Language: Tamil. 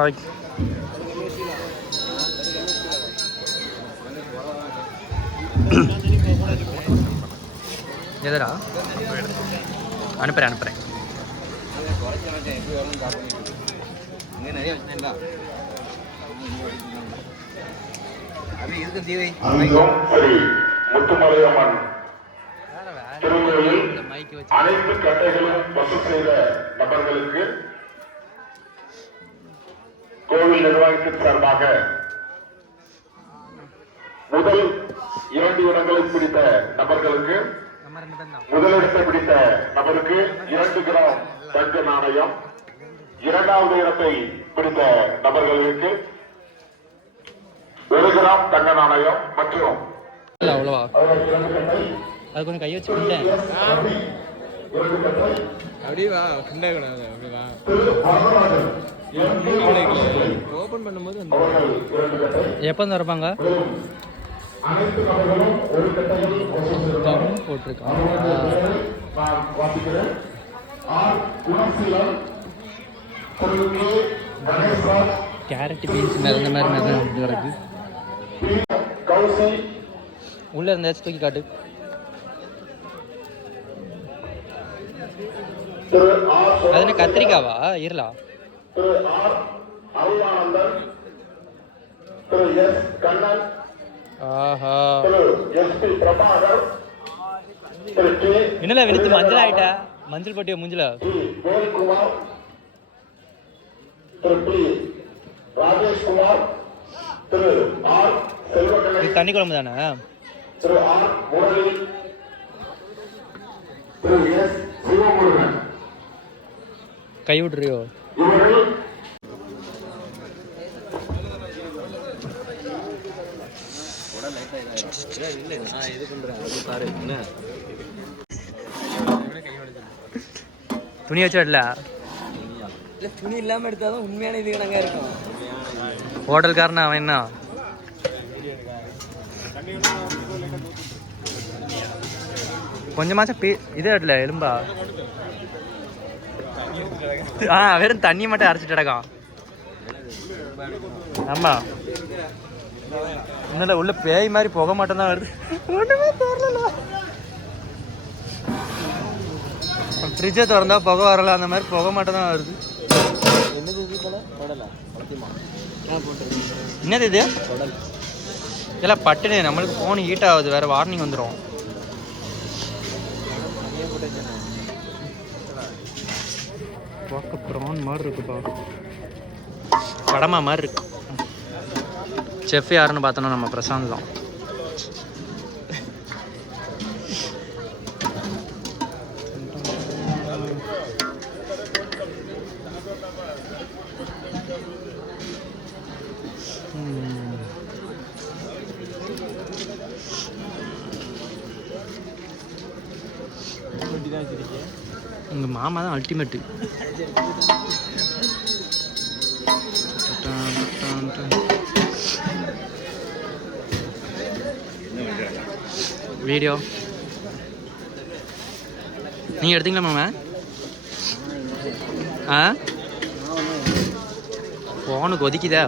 பாய். எதரா அனுப்புகிறேன் முத்துமலையம்மன் திருவிழாவில் அனைத்து கட்டைகளும் வசூல் செய்த நபர்களுக்கு கோவில் நிர்வாகத்தின் சார்பாக முதல் 2 இடங்களை பிடித்த நபர்களுக்கு, முதலிடத்தை பிடித்த நபருக்கு 2 கிராம் தங்க நாணயம், 2வது இடத்தை பிடித்த நபர்களுக்கு 1 கிராம் தங்க நாணயம் மற்றும் அவ்வளவா அது கொஞ்சம் கை வச்சு அப்படியேவா கிண்டக்கூடாது. அப்படிவா ஓபன் பண்ணும்போது எப்போ திறப்பாங்க? போட்டிருக்காங்க. கேரட் பீன்ஸ் இந்த மாதிரி கிடக்கு. உள்ள இருந்தாச்சும் தூக்கி காட்டு. அது என்ன கத்திரிக்காவா? இருளா. ஆஹா என்னல வெளுத்து மஞ்சள் ஆயிட்ட. மஞ்சள் பட்டிய மூஞ்சல. தண்ணி குழம்பு தானே? கை விட்டுறியோ? துணி வச்சு வரல. துணி இல்லாம எடுத்தாதான் உண்மையான இது கணக்கா இருக்கும். ஹோட்டல்காரனா அவன் என்ன? கொஞ்சமாச்சும் இதே இடல எலும்பா. வெறும் தண்ணி மட்டும் அரைச்சிட்டு கிடக்கான். ஆமா இன்னும் உள்ள பேய் மாதிரி புகை மட்டும் தான் வருது. ஃப்ரிட்ஜை திறந்தா புகை வரல, அந்த மாதிரி புகை மட்டும் தான் வருது. என்னது இது? இல்லை பட்டுனே நம்மளுக்கு ஃபோன் ஹீட் ஆகுது, வேற வார்னிங் வந்துடும். பார்க்க ப்ரான் மாதிரி இருக்குப்பா, கடமா மாதிரி இருக்கு. செஃப் யாருன்னு பார்த்தோன்னா நம்ம பிரசாந்த் தான். உங்கள் மாமா தான் அல்டிமேட்டு. வீடியோ நீங்கள் எடுத்தீங்களா மாமா? ஃபோனுக்கு ஒதுக்கிதா?